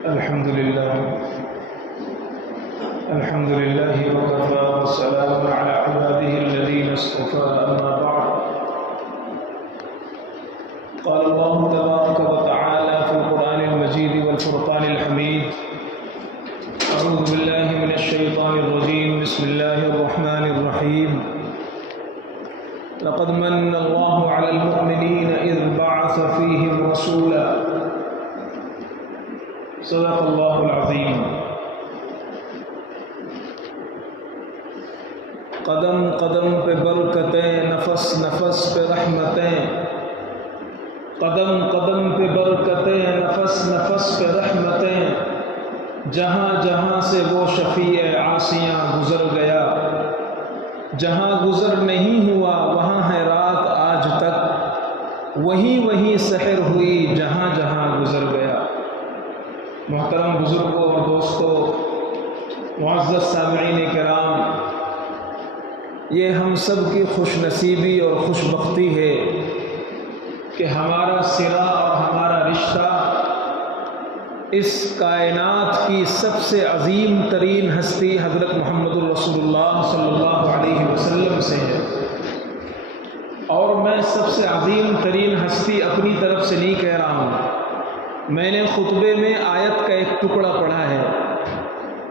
الحمد لله وكفى والسلام على عباده الذين اصطفى أما بعد قال الله تبارك وتعالى في القرآن المجيد والفرقان الحميد أعوذ بالله من الشيطان الرجيم بسم الله الرحمن الرحيم لقد من الله على المؤمنين إذ بعث فيهم رسولا صدق اللہ العظیم۔ قدم قدم پہ برکتیں، نفس نفس پہ رحمتیں، قدم قدم پہ برکتیں، نفس نفس پہ رحمتیں، جہاں جہاں سے وہ شفیع عاصیاں گزر گیا، جہاں گزر نہیں ہوا وہاں ہے رات آج تک، وہیں وہیں سحر ہوئی جہاں جہاں گزر گیا۔ محترم بزرگوں اور دوستوں، معزز سامعین کرام، یہ ہم سب کی خوش نصیبی اور خوش بختی ہے کہ ہمارا صلہ اور ہمارا رشتہ اس کائنات کی سب سے عظیم ترین ہستی حضرت محمد الرسول اللہ صلی اللہ علیہ وسلم سے ہے، اور میں سب سے عظیم ترین ہستی اپنی طرف سے نہیں کہہ رہا ہوں۔ میں نے خطبے میں آیت کا ایک ٹکڑا پڑھا ہے،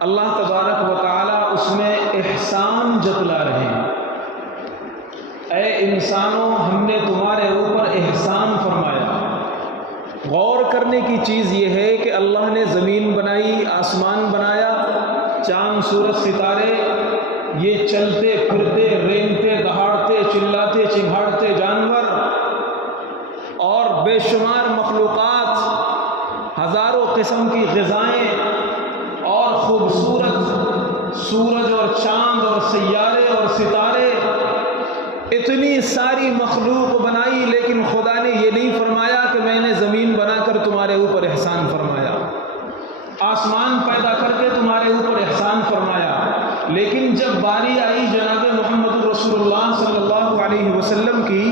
اللہ تبارک و تعالیٰ اس میں احسان جتلا رہے ہیں۔ اے انسانوں، ہم نے تمہارے اوپر احسان فرمایا۔ غور کرنے کی چیز یہ ہے کہ اللہ نے زمین بنائی، آسمان بنایا، چاند سورج ستارے، یہ چلتے پھرتے رینگتے دہاڑتے چلاتے چنگھاڑتے جانور اور بے شمار مخلوقات، ہزاروں قسم کی غذائیں اور خوبصورت سورج اور چاند اور سیارے اور ستارے، اتنی ساری مخلوق بنائی، لیکن خدا نے یہ نہیں فرمایا کہ میں نے زمین بنا کر تمہارے اوپر احسان فرمایا، آسمان پیدا کر کے تمہارے اوپر احسان فرمایا۔ لیکن جب باری آئی جناب محمد رسول اللہ صلی اللہ علیہ وسلم کی،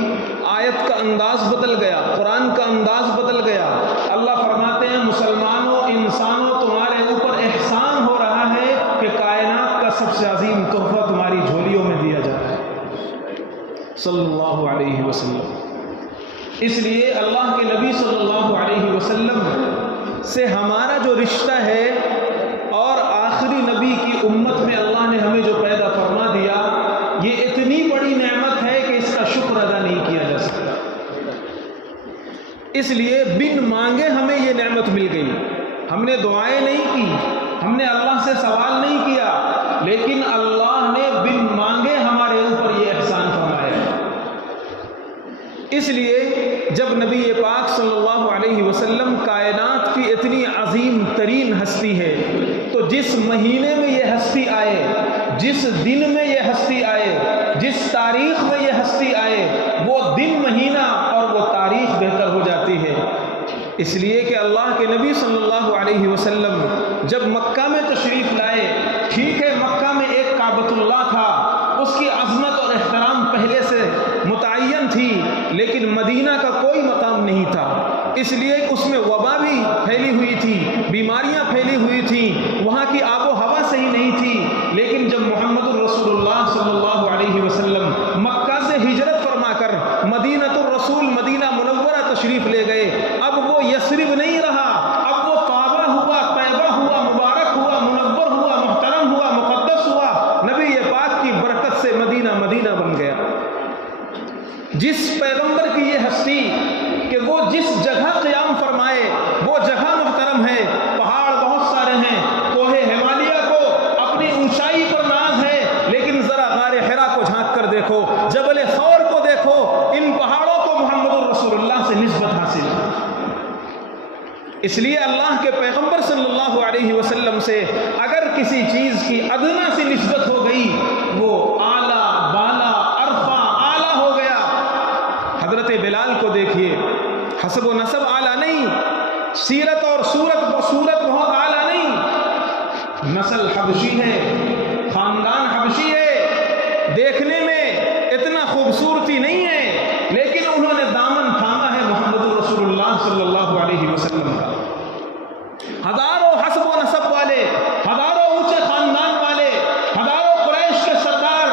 آیت کا انداز بدل گیا، قرآن کا انداز بدل گیا۔ اللہ فرماتے ہیں، مسلمانوں، انسانوں، تمہارے اوپر احسان ہو رہا ہے کہ کائنات کا سب سے عظیم تحفہ تمہاری جھولیوں میں دیا جا رہا ہے، صلی اللہ علیہ وسلم۔ اس لیے اللہ کے نبی صلی اللہ علیہ وسلم سے ہمارا جو رشتہ ہے، اور آخری نبی کی امت میں اللہ نے ہمیں جو پیدا فرما دیا، یہ اتنی بڑی نعمت ہے کہ اس کا شکر ادا نہیں کیا جا سکتا۔ اس لیے بن مانگے ہمیں یہ نعمت مل گئی، ہم نے دعائیں نہیں کی، ہم نے اللہ سے سوال نہیں کیا، لیکن اللہ نے بن مانگے ہمارے اوپر یہ احسان فرمایا۔ اس لیے جب نبی پاک صلی اللہ علیہ وسلم کائنات کی اتنی عظیم ترین ہستی ہے، تو جس مہینے میں یہ ہستی آئے، جس دن میں یہ ہستی آئے، جس تاریخ میں یہ ہستی آئے، وہ دن، مہینہ اور وہ تاریخ بہتر ہو جاتی ہے۔ اس لیے کہ اللہ کے نبی صلی اللہ علیہ وسلم جب مکہ میں تشریف لائے، ٹھیک ہے مکہ میں ایک کعبۃ اللہ تھا، اس کی عظمت اور احترام پہلے سے متعین تھی، لیکن مدینہ کا کوئی مقام نہیں تھا، اس لیے اس میں وبا بھی پھیلی ہوئی تھی، بیماریاں پھیلی ہوئی تھیں، وہاں کی آب و ہوا صحیح نہیں تھی۔ لیکن جب محمد الرسول اللہ صلی اللہ علیہ وسلم مکہ سے ہجرت فرما کر مدینۃ الرسول، مدینہ منورہ تشریف لے گئے، اب وہ یثرب نہیں رہا، اب وہ طابہ ہوا، طیبہ ہوا، مبارک ہوا، منور ہوا، محترم ہوا، مقدس ہوا۔ نبی پاک کی برکت سے مدینہ مدینہ بن گیا۔ جس پیغمبر کی یہ ہستی کہ وہ جس جگہ قیام فرمائے وہ جگہ محترم ہے، پہاڑ بہت سارے ہیں، کوہ ہمالیہ کو اپنی اونچائی پر ناز ہے، لیکن ذرا غار حرا کو جھانک کر دیکھو، جبل ثور کو دیکھو، ان پہاڑوں کو محمد الرسول اللہ سے نسبت حاصل ہے۔ اس لیے اللہ کے پیغمبر صلی اللہ علیہ وسلم سے اگر کسی چیز کی ادنا سی نسبت ہو گئی، وہ اعلیٰ بالا عرفہ اعلیٰ ہو گیا۔ حضرت بلال کو دیکھیے، حسب و نسب اعلیٰ نہیں، سیرت اور صورت بہت اعلیٰ نہیں، نسل حبشی ہے، خاندان حبشی ہے، دیکھنے میں اتنا خوبصورتی نہیں ہے، لیکن انہوں نے دامن تھاما ہے محمد الرسول اللہ صلی اللہ علیہ وسلم کا۔ ہزاروں حسب و نسب والے، ہزاروں اونچے خاندان والے، ہزاروں قریش کے سردار،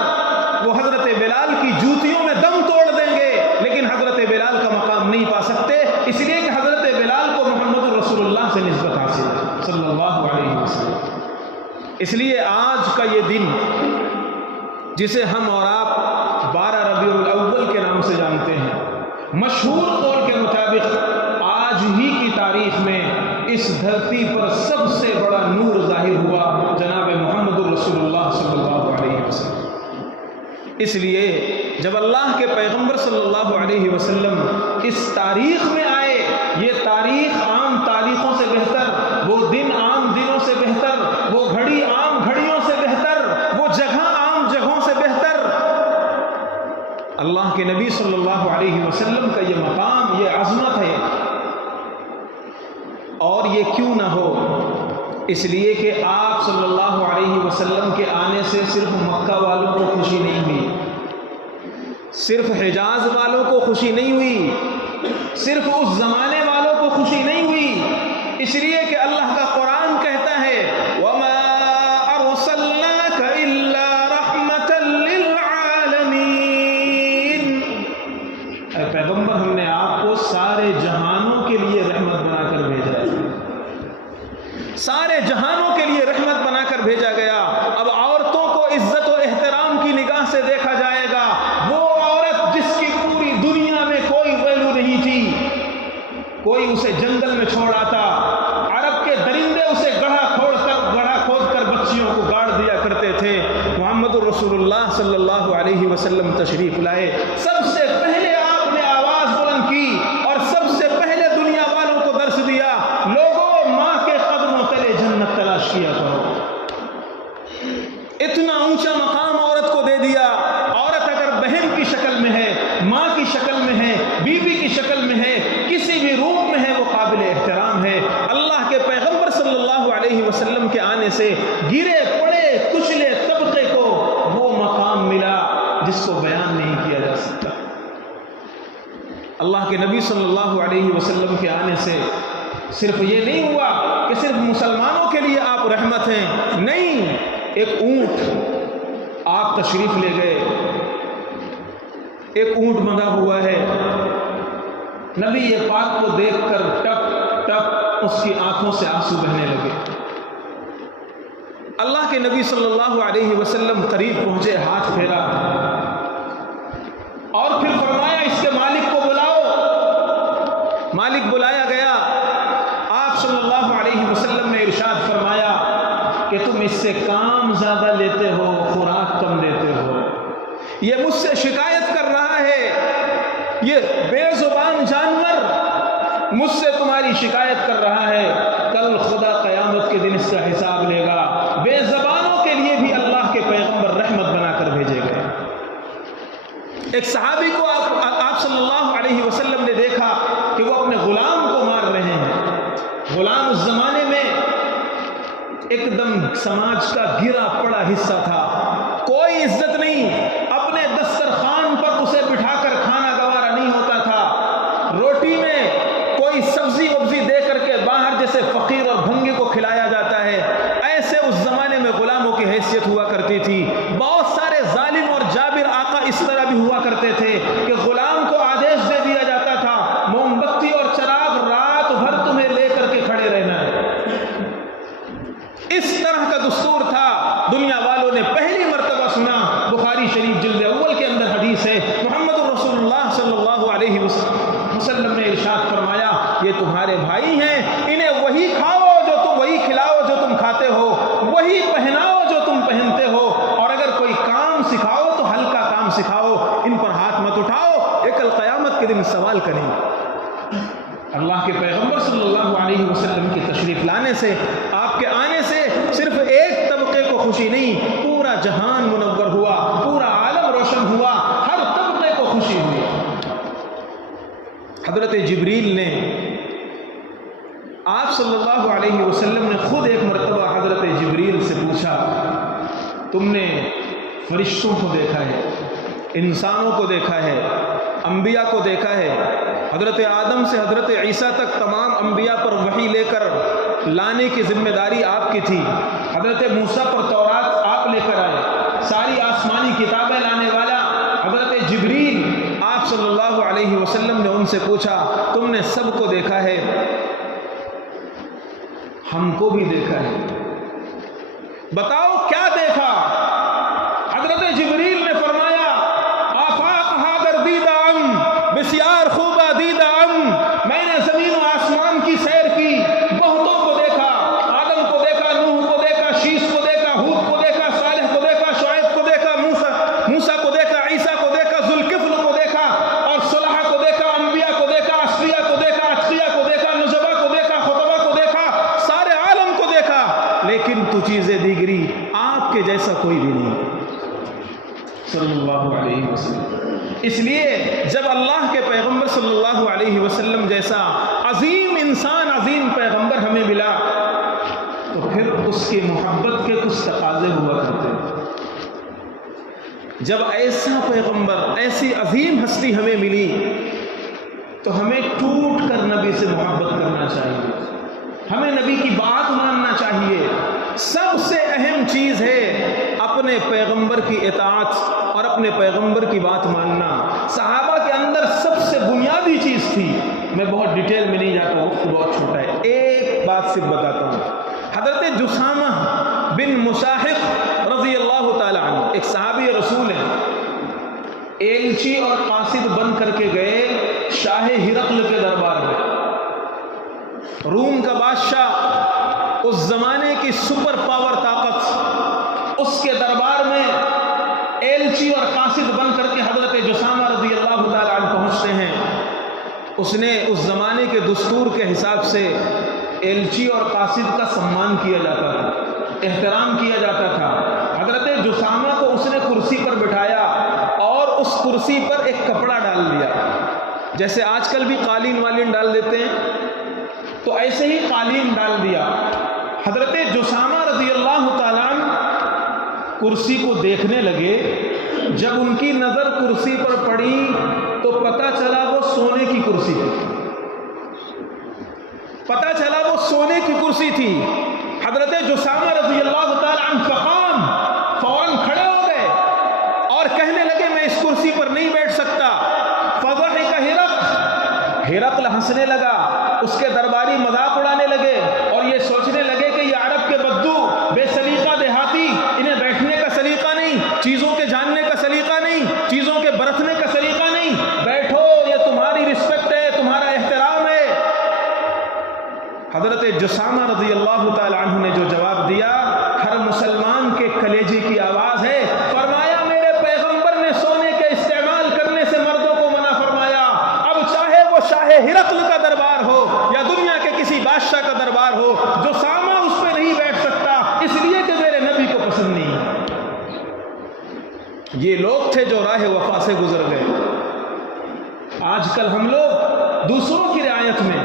وہ حضرت بلال کی جوتیوں میں دم توڑ دیں گے لیکن حضرت بلال کا مقام نہیں پا سکتے، اس لیے کہ حضرت بلال کو محمد رسول اللہ سے نسبت حاصل ہے صلی اللہ علیہ وسلم۔ اس لیے آج کا یہ دن جسے ہم اور آپ 12 ربیع الاول کے نام سے جانتے ہیں، مشہور قول کے مطابق آج ہی کی تاریخ میں اس دھرتی پر سب سے بڑا نور ظاہر ہوا جناب محمد رسول اللہ صلی اللہ علیہ وسلم۔ اس لیے جب اللہ کے پیغمبر صلی اللہ علیہ وسلم اس تاریخ میں آئے، یہ تاریخ عام تاریخوں سے بہتر، وہ دن عام دنوں سے بہتر، وہ گھڑی عام گھڑیوں سے بہتر، وہ جگہ عام جگہوں سے بہتر، اللہ کے نبی صلی اللہ علیہ وسلم کا یہ مقام، یہ عظمت ہے۔ اور یہ کیوں نہ ہو؟ اس لیے کہ آپ صلی اللہ علیہ وسلم کے آنے سے صرف مکہ والوں کو خوشی نہیں ہوئی، صرف حجاز والوں کو خوشی نہیں ہوئی، صرف اس زمانے والوں کو خوشی نہیں ہوئی، اس لیے کہ اللہ کا قرآن کہتا ہے وَمَا أَرْسَلْنَاكَ إِلَّا رَحْمَةً لِّلْعَالَمِينَ، اے پیغمبر ہم نے آپ کو سارے جہانوں کے لیے رحمت بنا کر بھیجا ہے، سارے جہانوں کے لیے رحمت بنا کر بھیجا گیا۔ اب عورتوں کو عزت و احترام کی نگاہ سے دیکھا جائے گا، وہ عورت جس کی پوری دنیا میں کوئی ویلو نہیں تھی، کوئی اسے جنگل میں چھوڑ آتا، عرب کے درندے اسے گڑھا کھود کر بچیوں کو گاڑ دیا کرتے تھے، محمد رسول اللہ صلی اللہ علیہ وسلم تشریف لائے، سب سے پہلے آپ نے آواز بلند کی اور سب سے پہلے دنیا والوں کو درس دیا، لوگوں ماں کے قدموں تلے جنت تلاش کیا کرو۔ اتنا اونچا مقام عورت کو دے دیا۔ عورت اگر بہن کی شکل میں ہے، ماں کی شکل میں ہے، بیوی کی شکل میں ہے، کسی بھی روپ میں ہے، وہ قابل احترام ہے۔ اللہ کے پیغمبر صلی اللہ علیہ وسلم کے آنے سے گرے پڑے کچلے طبقے کو وہ مقام ملا جس کو بیان نہیں کیا جا سکتا۔ اللہ کے نبی صلی اللہ علیہ وسلم کے آنے سے صرف یہ نہیں ہوا کہ صرف مسلمانوں کے لیے آپ رحمت ہیں، نہیں، ایک اونٹ آپ تشریف لے گئے، ایک اونٹ بندھا ہوا ہے، نبی یہ پاک کو دیکھ کر ٹپ ٹپ اس کی آنکھوں سے آنسو بہنے لگے۔ اللہ کے نبی صلی اللہ علیہ وسلم قریب پہنچے، ہاتھ پھیرا اور پھر فرمایا اس کے مالک کو بلاؤ۔ مالک بلایا گیا، آپ صلی اللہ علیہ وسلم نے ارشاد فرمایا کہ تم اس سے کام زیادہ لیتے ہو، خوراک کم دیتے ہو، یہ مجھ سے شکایت کر رہا ہے، یہ بے زبان جانور مجھ سے تمہاری شکایت کر رہا ہے، کل خدا قیامت کے دن اس کا حساب لے گا۔ بے زبانوں کے لیے بھی اللہ کے پیغمبر رحمت بنا کر بھیجے گئے۔ ایک صحابی کو آپ صلی اللہ علیہ وسلم نے دیکھا کہ وہ اپنے غلام کو مار رہے ہیں۔ غلام اس زمانے میں ایک دم سماج کا گرا پڑا حصہ تھا، کوئی عزت نہیں، اپنے دسترخوان پر اسے بٹھا کر کھانا گوارا نہیں ہوتا تھا، روٹی میں کوئی سبزی وبزی دے کر کے باہر جیسے فقیر اور بھنگے کو کھلایا جاتا ہے، ایسے اس زمانے میں غلاموں کی حیثیت ہوا کرتی تھی۔ بہت سارے ظالم اور جابر آقا اس طرح بھی ہوا کرتے تھے کہ غلام کو آدیش دے دیا جاتا تھا موم بتی اور چراغ رات بھر تمہیں لے کر کے کھڑے رہنا ہے، اس طرح کا دستور تھا۔ دنیا والوں نے پہلی مرتبہ سنا، بخاری شریف جلد اول کے اندر حدیث ہے، محمد رسول اللہ صلی اللہ علیہ وسلم نے ارشاد فرمایا یہ تمہارے بھائی ہیں، انہیں وہی کھاؤ جو تم، وہی کھلاؤ جو تم کھاتے ہو، وہی پہناؤ جو تم پہنتے ہو، اور اگر کوئی کام سکھاؤ تو ہلکا کام سکھاؤ، ان پر ہاتھ مت اٹھاؤ، یہ کل قیامت کے دن سوال کریں گے۔ اللہ کے پیغمبر صلی اللہ علیہ وسلم کی تشریف لانے سے، آپ کے آنے سے صرف ایک طبقے کو خوشی نہیں، پورا جہان منور ہوا، پورا عالم روشن ہوا، ہر طبقے کو خوشی ہوئی۔ حضرت جبریل نے آپ صلی اللہ علیہ وسلم نے خود ایک مرتبہ حضرت جبریل سے پوچھا، تم نے فرشتوں کو دیکھا ہے، انسانوں کو دیکھا ہے، انبیاء کو دیکھا ہے، حضرت آدم سے حضرت عیسیٰ تک تمام انبیاء پر وحی لے کر لانے کی ذمہ داری آپ کی تھی. حضرت موسیٰ پر تورات آپ لے کر آئے. ساری آسمانی کتابیں لانے والا حضرت جبریل، آپ صلی اللہ علیہ وسلم نے ان سے پوچھا تم نے سب کو دیکھا ہے؟ ہم کو بھی دیکھا ہے. بتاؤ کیا دیکھا؟ حضرت جبریل نے فرمایا آفاق ہاگر دیدہ بسیار خوبہ دیدہ میں نے زمین و آسمان کی سیر کی، بہتوں کو دیکھا، آدم کو دیکھا، نوح کو دیکھا، شیش کو دیکھا، ہود کو دیکھا، صالح کو دیکھا، شعیب کو دیکھا، موسیٰ کو دیکھا، عیسیٰ کو دیکھا، ذوالکفل کو دیکھا، اور صلح کو دیکھا، انبیاء کو دیکھا، اصفیاء کو دیکھا، اتقیاء کو دیکھا، نجبا کو دیکھا، خطبہ کو دیکھا، سارے عالم کو دیکھا، لیکن تو چیزیں دیگری آپ کے جیسا کوئی بھی نہیں صلی اللہ علیہ وسلم. اس لیے جب اللہ کے پیغمبر صلی اللہ علیہ وسلم جیسا عظیم انسان، عظیم پیغمبر ہمیں ملا تو پھر اس کی محبت کے کچھ تقاضے ہوا کرتے ہیں. جب ایسا پیغمبر، ایسی عظیم ہستی ہمیں ملی تو ہمیں ٹوٹ کر نبی سے محبت کرنا چاہیے، ہمیں نبی کی بات ماننا چاہیے. سب سے اہم چیز ہے اپنے پیغمبر کی اطاعت اور اپنے پیغمبر کی بات ماننا. صحابہ کے اندر سب سے بنیادی چیز تھی. میں بہت ڈیٹیل میں نہیں جاتا ہوں، وقت بہت چھوٹا ہے، ایک بات صرف بتاتا ہوں. حضرت جسامہ بن مشاحق رضی اللہ تعالی عنہ ایک صحابی رسول ہیں، ایلچی اور قاصد بن کر کے گئے شاہ ہرقل کے دربار میں. روم کا بادشاہ، اس زمانے کی سپر پاور طاقت، اس کے دربار میں ایلچی اور قاصد بن کر کے حضرت جسامہ رضی اللہ تعالی عنہ پہنچتے ہیں. اس نے اس زمانے کے دستور کے حساب سے ایلچی اور قاصد کا سمان کیا جاتا تھا، احترام کیا جاتا تھا. حضرت جسامہ کو اس نے کرسی پر بٹھایا اور اس کرسی پر ایک کپڑا ڈال دیا. جیسے آج کل بھی قالین والین ڈال دیتے ہیں تو ایسے ہی قالین ڈال دیا. حضرت جسامہ رضی اللہ تعالیٰ عنہ کرسی کو دیکھنے لگے. جب ان کی نظر کرسی پر پڑی تو پتہ چلا وہ سونے کی کرسی تھی. پتہ چلا وہ سونے کی کرسی تھی. حضرت جسامہ رضی اللہ تعالیٰ عنہ فقام، فوراً کھڑے ہو گئے اور کہنے لگے میں اس کرسی پر نہیں بیٹھ سکتا. فضحک ہرقل ہنسنے لگا، اس کے درباری مذاق اڑانے لگے اور یہ سوچنے لگے کہ یہ عرب کے بدو، بے سلیقہ دیہاتی، انہیں بیٹھنے کا سلیقہ نہیں، چیزوں کے جاننے کا سلیقہ نہیں، چیزوں کے برتنے کا سلیقہ نہیں. بیٹھو، یہ تمہاری رسپیکٹ ہے، تمہارا احترام ہے. حضرت جسامہ رضی اللہ تعالی عنہ نے جو جواب دیا ہر مسلمان کے کلیجے کی آواز ہے. فرمایا میرے پیغمبر نے سونے کے استعمال کرنے سے مردوں کو منع فرمایا. اب چاہے وہ شاہ ہرقل کا دربار ہو یا دنیا کے کسی بادشاہ کا دربار ہو، جسامہ اس پہ نہیں بیٹھ سکتا اس لیے کہ میرے نبی کو پسند نہیں. یہ لوگ تھے جو راہ وفا سے گزر گئے. آج کل ہم لوگ دوسروں کی رعایت میں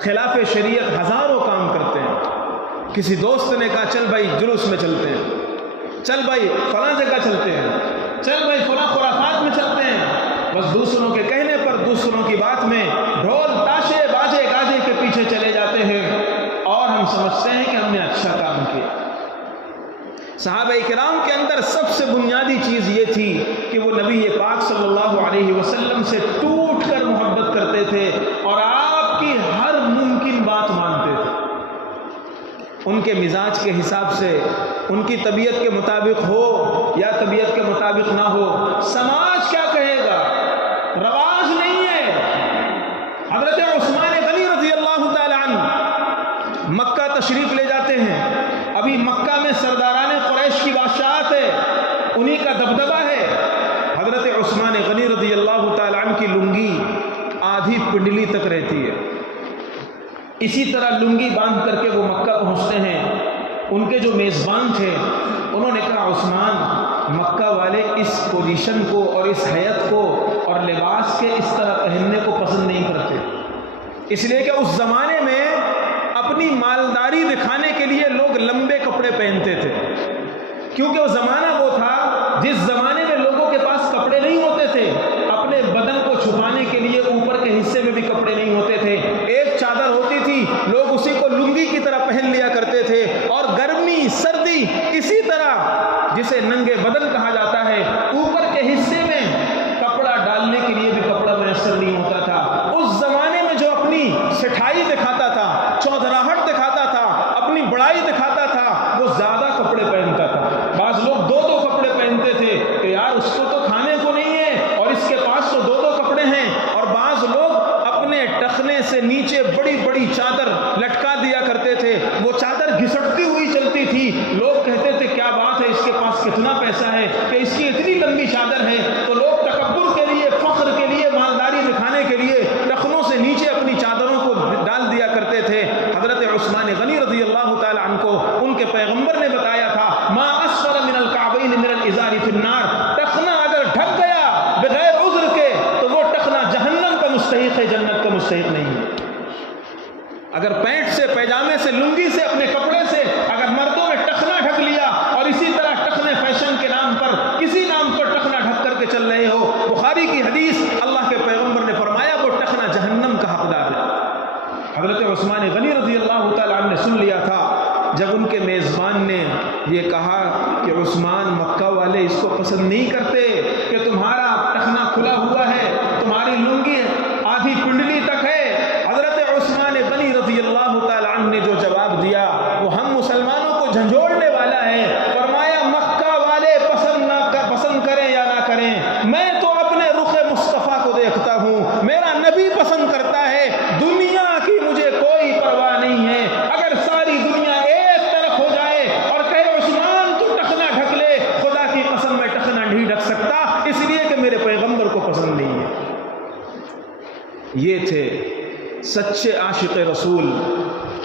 خلاف شریعت ہزاروں کام کرتے ہیں. کسی دوست نے کہا چل بھائی جلوس میں چلتے ہیں، چل بھائی فلاں جگہ چلتے ہیں، چل بھائی فلاں خرافات میں چلتے ہیں. بس دوسروں کے کہنے پر، دوسروں کی بات میں ڈھول تاشے باجے گاجے کے پیچھے چلے جاتے ہیں اور ہم سمجھتے ہیں کہ ہم نے اچھا کام کیا. صحابہ کرام کے اندر سب سے بنیادی چیز یہ تھی کہ وہ نبی پاک صلی اللہ علیہ وسلم سے ٹوٹ کر محبت کرتے تھے اور آپ کی ہر ممکن بات مانتے تھے. ان کے مزاج کے حساب سے، ان کی طبیعت کے مطابق ہو یا طبیعت کے مطابق نہ ہو، سماج کیا کہے گا، رواج نہیں ہے. حضرت عثمان غنی رضی اللہ تعالی عنہ مکہ تشریف لے جاتے ہیں. ابھی مکہ میں سرداران قریش کی بادشاہت ہے، انہی کا دبدبہ ہے. حضرت عثمان غنی رضی اللہ تعالی عنہ کی لنگی آدھی پنڈلی تک رہتی ہے. اسی طرح لنگی باندھ کر کے وہ مکہ پہنچتے ہیں. ان کے جو میزبان تھے انہوں نے کہا عثمان، مکہ والے اس پوزیشن کو اور اس حیت کو اور لباس کے اس طرح پہننے کو پسند نہیں کرتے، اس لیے کہ اس زمانے میں اپنی مالداری دکھانے کے لیے لوگ لمبے کپڑے پہنتے تھے. کیونکہ وہ زمانہ وہ تھا جس زمانے میں لوگوں کے پاس کپڑے نہیں ہوتے تھے، اپنے بدن کو چھپانے کے لیے اوپر کے حصے میں بھی کپڑے نہیں ہوتے تھے. ایک چادر ہوتی تھی، لوگ اسی کو لنگی پیغمبر نے بتایا تھا ما اسفل من الکعبین من الازار فی النار، ٹخنا اگر ڈھک گیا بغیر عذر کے تو وہ ٹخنا جہنم کا مستحق ہے، جنت کا مستحق نہیں ہے۔ اگر پینٹ سے، پیجامے سے، لنگی سے، اپنے کپڑے سے اگر مردوں میں ٹخنا ڈھک لیا اور اسی طرح ٹخنے فیشن کے نام پر کسی نام پر ٹخنا ڈھک کر کے چل رہے ہو، بخاری کی حدیث، اللہ کے پیغمبر نے فرمایا وہ ٹخنا جہنم کا حقدار ہے۔ حضرت عثمان غنی رضی اللہ تعالیٰ عنہ نے سن لیا تھا جب ان کے میزبان نے یہ کہا کہ عثمان مکہ والے اس کو پسند نہیں کرتے کہ تمہارا ٹخنا کھلا ہوا ہے، تمہاری لنگی آدھی پنڈلی تک ہے۔ حضرت عثمان غنی رضی اللہ تعالیٰ عنہ نے جو جواب دیا وہ ہم مسلمانوں کو جھنجھوڑنے والا ہے۔ فرمایا مکہ والے پسند کریں یا نہ کریں، میں تو اپنے رخ مصطفیٰ کو دیکھتا ہوں، میرا نبی پسند کرتا ہے، دنیا کی مجھے کوئی پرواہ نہیں ہے۔ اگر ساری دنیا ایک طرف ہو جائے اور کہے عثمان تو ٹخنا ڈھک لے، خدا کی قسم میں ٹخنا نہیں ڈھک سکتا، اس لیے کہ میرے پیغمبر کو پسند نہیں ہے۔ یہ تھے سچے عاشق رسول،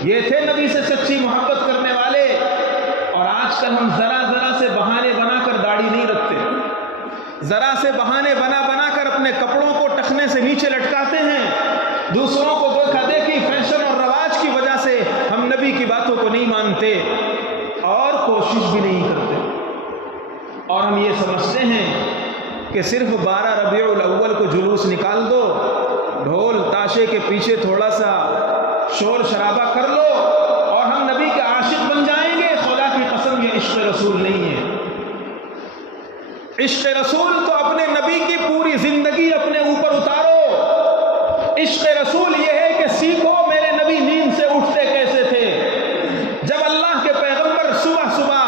یہ تھے نبی سے سچی محبت کرنے والے۔ اور آج کل ہم ذرا ذرا سے بہانے بنا کر داڑھی نہیں رکھتے، ذرا سے بہانے بنا کر اپنے کپڑوں کو ٹخنے سے نیچے لٹکاتے ہیں، دوسروں کو دیکھا دیکھی فیشن اور رواج کی وجہ سے ہم نبی کی باتوں کو نہیں مانتے اور کوشش بھی نہیں کرتے، اور ہم یہ سمجھتے ہیں کہ صرف 12 ربیع الاول کو جلوس نکال دو، ڈھول تاشے کے پیچھے تھوڑا سا شور شرابہ کر لو اور ہم نبی کے عاشق بن جائیں گے۔ خدا کی قسم یہ عشق رسول نہیں ہے۔ عشق رسول تو اپنے نبی کی پوری زندگی اپنے اوپر اتارو۔ عشق رسول یہ ہے کہ سیکھو میرے نبی نیند سے اٹھتے کیسے تھے۔ جب اللہ کے پیغمبر صبح صبح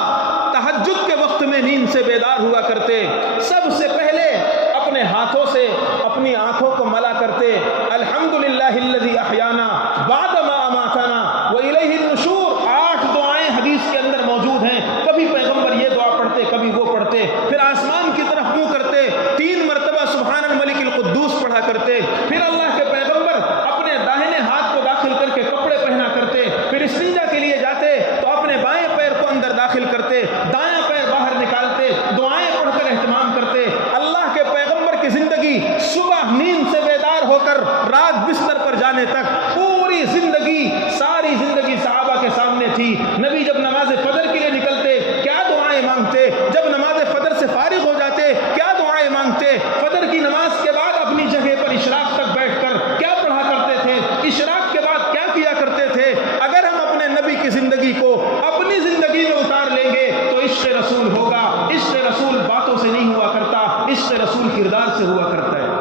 تہجد کے وقت میں نیند سے بیدار ہوا کرتے، سب سے پہلے اپنے ہاتھوں سے اپنی آنکھوں کو ملا کرتے، الحمدللہ الذی احیانا بعد ما اماتنا والیہ النشور۔ 8 دعائیں حدیث کے اندر موجود ہیں، کبھی پیغمبر یہ دعا پڑھتے، کبھی وہ پڑھتے، پھر آسمان کی طرف منہ کرتے، 3 مرتبہ سبحان الملک القدوس پڑھا کرتے، پھر اللہ کے پیغمبر اپنے داہنے ہاتھ کو داخل کر کے کپڑے پہنا کرتے، پھر استنجا کے لیے جاتے تو اپنے بائیں پیر کو اندر داخل کرتے، دایاں پیر باہر نکالتے، دعائیں پڑھ کر اہتمام کرتے۔ اللہ کے پیغمبر کی زندگی صبح نیند سے بیدار ہو کر رات بستر پر جانے تک پوری زندگی، ساری زندگی صحابہ کے سامنے تھی۔ نبی جب نماز فجر کے لیے نکلتے کیا دعائیں مانگتے، جب نماز فجر سے فارغ ہو جاتے کیا دعائیں مانگتے، فجر کی نماز کے بعد اپنی جگہ پر اشراق تک بیٹھ کر کیا پڑھا کرتے تھے، اشراق کے بعد کیا کیا کرتے تھے۔ اگر ہم اپنے نبی کی زندگی کو اپنی زندگی میں اتار لیں گے تو عشق رسول ہوگا۔ عشق رسول باتوں سے نہیں ہوا کرتا، عشق رسول کردار سے ہوا کرتا ہے۔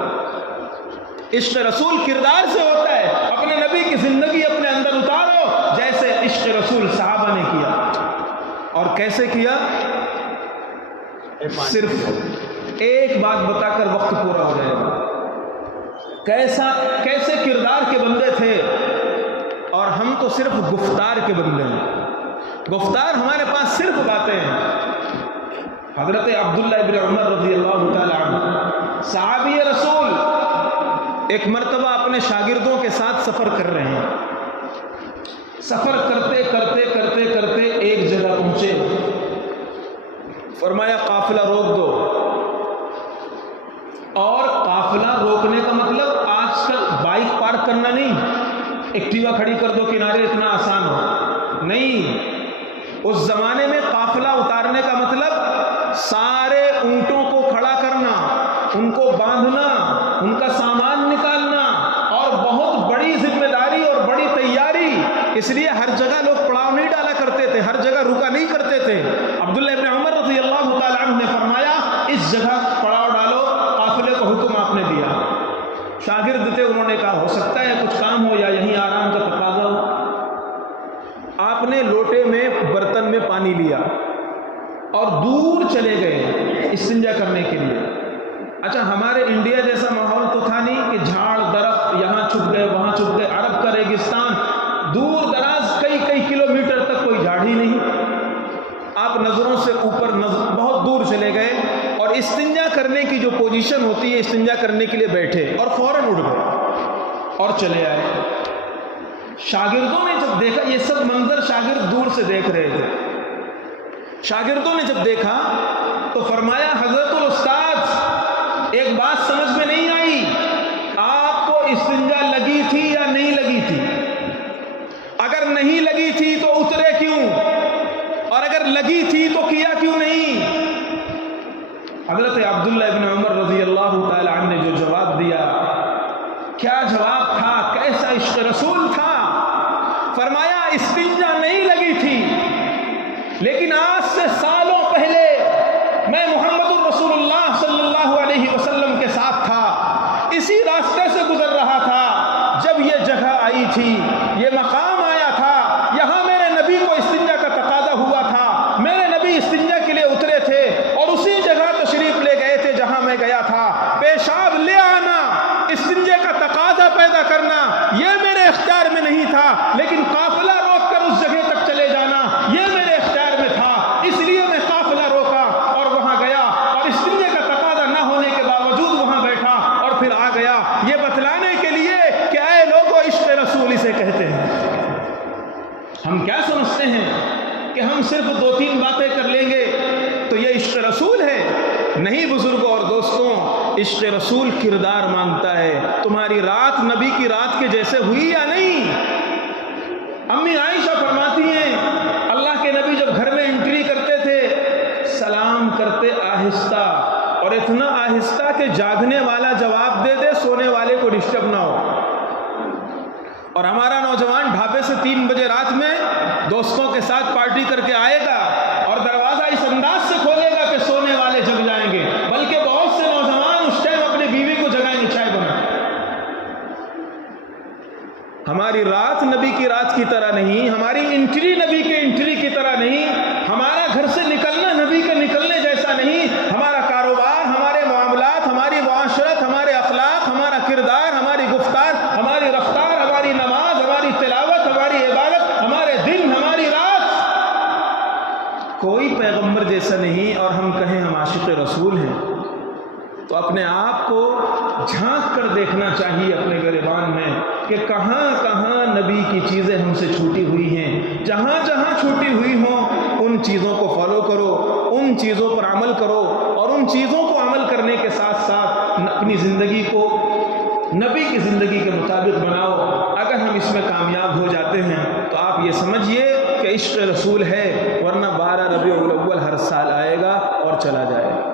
عشق رسول کردار سے ہوتا ہے۔ اپنے نبی کی زندگی اپنے اندر اتارو، جیسے عشق رسول صحابہ نے کیا۔ اور کیسے کیا؟ صرف ایک بات بتا کر وقت پورا ہو جائے گا۔ کیسے کردار کے بندے تھے، اور ہم تو صرف گفتار کے بندے ہیں۔ گفتار ہمارے پاس صرف باتیں ہیں۔ حضرت عبداللہ ابن عمر رضی اللہ تعالی عنہ صحابی رسول ایک مرتبہ اپنے شاگردوں کے ساتھ سفر کر رہے ہیں۔ سفر کرتے کرتے کرتے کرتے ایک جگہ پہنچے، فرمایا قافلہ روک دو۔ اور قافلہ روکنے کا مطلب آج کل بائک پارک کرنا نہیں، ایکٹیوا کھڑی کر دو کنارے، اتنا آسان ہو نہیں۔ اس زمانے میں قافلہ اتارنے کا مطلب سارے اونٹوں کو کھڑا کرنا، ان کو باندھنا، ان کا سامان نکالنا، اور بہت بڑی ذمہ داری اور بڑی تیاری۔ اس لیے ہر جگہ لوگ پڑاؤ نہیں ڈالا کرتے تھے، ہر جگہ رکا نہیں کرتے تھے۔ عبداللہ ابن عمر رضی اللہ تعالی عنہ نے فرمایا اس جگہ پڑاؤ ڈالو، قافلے کو حکم آپ نے دیا۔ شاگرد تھے، انہوں نے کہا ہو سکتا ہے کچھ کام ہو یا یہیں آرام کا تقاضا ہو۔ آپ نے لوٹے میں برتن میں پانی لیا اور دور چلے گئے استنجا کرنے کے لیے۔ اچھا، ہمارے انڈیا جیسا ماحول تو تھا نہیں کہ جھاڑ درخت یہاں چھپ گئے وہاں چھپ گئے، عرب کا ریگستان، دور دراز کئی کلومیٹر تک کوئی جھاڑ ہی نہیں۔ آپ نظروں سے اوپر بہت دور چلے گئے اور استنجا کرنے کی جو پوزیشن ہوتی ہے، استنجا کرنے کے لیے بیٹھے اور فوراً اٹھ گئے اور چلے آئے۔ شاگردوں نے جب دیکھا، یہ سب منظر شاگرد دور سے دیکھ رہے تھے، شاگردوں نے جب دیکھا تو فرمایا حضرت الاستاذ ایک بات سمجھ میں نہیں آئی، آپ کو استنجا لگی تھی یا نہیں لگی تھی؟ اگر نہیں لگی تھی تو اترے کیوں، اور اگر لگی تھی تو کیا کیوں نہیں؟ حضرت عبداللہ ابن عمر رضی اللہ تعالی عنہ نے جو جواب دیا، کیا جواب تھا، کیسا عشق رسول تھا! فرمایا استنجا نہیں لگی تھی، لیکن آج سے سالوں پہلے میں محمد الرسول اللہ صلی اللہ علیہ وسلم کے ساتھ تھا، اسی راستے سے گزر رہا تھا جب یہ جگہ آئی تھی، یہ مقام آیا تھا، یہاں میرے نبی کو استنجا کا تقاضا ہوا تھا، میرے نبی استنجا کے لیے اترے تھے اور اسی جگہ تشریف لے گئے تھے جہاں میں گیا تھا۔ پیشاب لے آنا، استنجا کا تقاضا پیدا کرنا یہ میرے اختیار میں نہیں تھا، لیکن قافلہ روک کر اس جگہ تک چلے جانا یہ میرے اختیار میں تھا، اس لیے میں قافلہ روکا اور وہاں گیا اور استنجا کا تقاضا نہ ہونے کے باوجود وہاں بیٹھا اور پھر آ گیا، یہ بتلانے کے لیے کہ اے لوگوں عشق رسول اسے کہتے ہیں۔ ہم کیا سمجھتے ہیں کہ ہم صرف 2-3 باتیں کر لیں گے تو یہ عشق رسول ہے؟ نہیں بزرگوں اور دوستوں، عشق رسول کردار مانگتا ہے۔ تمہاری رات نبی کی رات کے جیسے ہوئی یا نہیں؟ امی عائشہ فرماتی ہیں اللہ کے نبی جب گھر میں انٹری کرتے تھے سلام کرتے آہستہ، اور اتنا آہستہ کہ جاگنے والا جواب دے دے، سونے والے کو ڈسٹرب نہ ہو۔ اور ہمارا نوجوان ڈھابے سے 3 بجے رات میں دوستوں کے ساتھ پارٹی کر کے آئے گا اور دروازہ اس انداز سے کھولے گا کہ سونے والے جگ جائیں گے، بلکہ بہت سے نوجوان اس ٹائم اپنی بیوی کو جگائیں گے چائے بنا۔ ہماری رات نبی کی رات کی طرح نہیں، ہماری انٹری نبی کے انٹری کی طرح نہیں، ہمارا گھر سے نکلنا نبی کے نکلنے جیسا نہیں، ہمارا کاروبار، ہمارے معاملات، ہماری معاشرت، ہمارے اخلاق، ہمارا کردار، ہماری گفتار، ہماری رفتار، ہماری نماز، ہماری تلاوت، ہماری عبادت، ہمارے دن، ہماری رات کوئی پیغمبر جیسا نہیں، اور ہم کہیں ہم عاشق رسول ہیں تو اپنے آپ کو جھانک کر دیکھنا چاہیے اپنے گریبان میں کہ کہاں کہاں نبی کی چیزیں ہم سے چھوٹی ہوئی ہیں۔ جہاں جہاں چھوٹی ہوئی ہوں ان چیزوں کو فالو کرو، ان چیزوں پر عمل کرو، اور ان چیزوں کو عمل کرنے کے ساتھ ساتھ اپنی زندگی کو نبی کی زندگی کے مطابق بناؤ۔ اگر ہم اس میں کامیاب ہو جاتے ہیں تو آپ یہ سمجھیے کہ عشق رسول ہے، ورنہ 12 ربیع الاول ہر سال آئے گا اور چلا جائے گا۔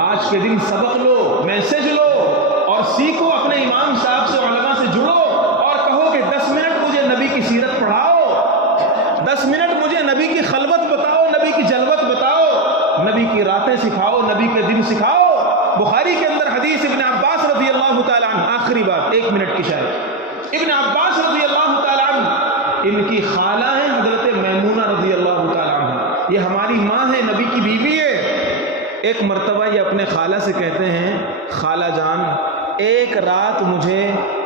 آج کے دن سبق لو، میسج لو اور سیکھو، اپنے امام صاحب سے، علماء سے جڑو اور کہو کہ 10 منٹ مجھے نبی کی سیرت پڑھاؤ، 10 منٹ مجھے نبی کی خلوت بتاؤ، نبی کی جلوت بتاؤ، نبی کی راتیں سکھاؤ، نبی کے دن سکھاؤ۔ بخاری کے اندر حدیث ابن عباس رضی اللہ تعالیٰ عنہ، آخری بات 1 منٹ کی شاید، ابن عباس رضی اللہ تعالیٰ عنہ، ان کی خالہ ہیں حضرت میمونہ رضی اللہ تعالیٰ عنہ، یہ ہماری ماں ہے، نبی کی بیوی ہے۔ ایک مرتبہ یہ اپنے خالہ سے کہتے ہیں خالہ جان ایک رات مجھے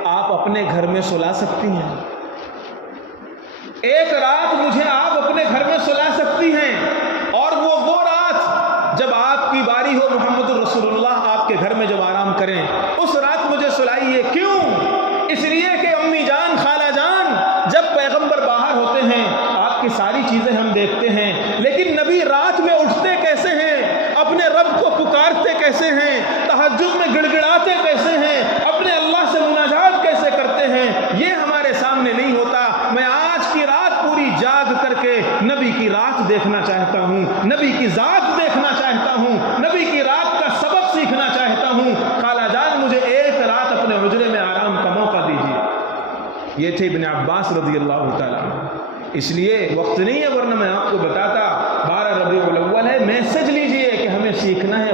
آپ اپنے گھر میں سلا سکتی ہیں؟ ایک رات مجھے آپ اپنے گھر میں سلا سکتی ہیں؟ اور وہ رات جب آپ کی باری ہو، محمد الرسول اللہ آپ کے گھر میں جب آرام کریں، اس رات مجھے سلائیے۔ کیوں؟ اس لیے کہ امی جان، خالہ جان، جب پیغمبر باہر ہوتے ہیں آپ کی ساری چیزیں ہم دیکھتے ہیں، لیکن نبی رات میں اٹھتے کیسے ہیں، اپنے رب کو پکارتے کیسے ہیں، تہجد میں گڑ گڑاتے کیسے ہیں، اپنے اللہ سے مناجات کیسے کرتے ہیں، یہ ہمارے سامنے نہیں ہوتا۔ میں آج کی رات پوری جاگ کر کے نبی کی رات دیکھنا چاہتا ہوں، نبی کی ذات دیکھنا چاہتا ہوں، نبی کی رات کا سبق سیکھنا چاہتا ہوں۔ خالہ جان مجھے ایک رات اپنے حجرے میں آرام کا موقع دیجیے۔ یہ تھے ابن عباس رضی اللہ تعالیٰ عنہ۔ اس لیے وقت نہیں ہے ورنہ میں آپ کو بتاتا، 12 ربیع الاول ہے، میسج لیجئے کہ ہمیں سیکھنا ہے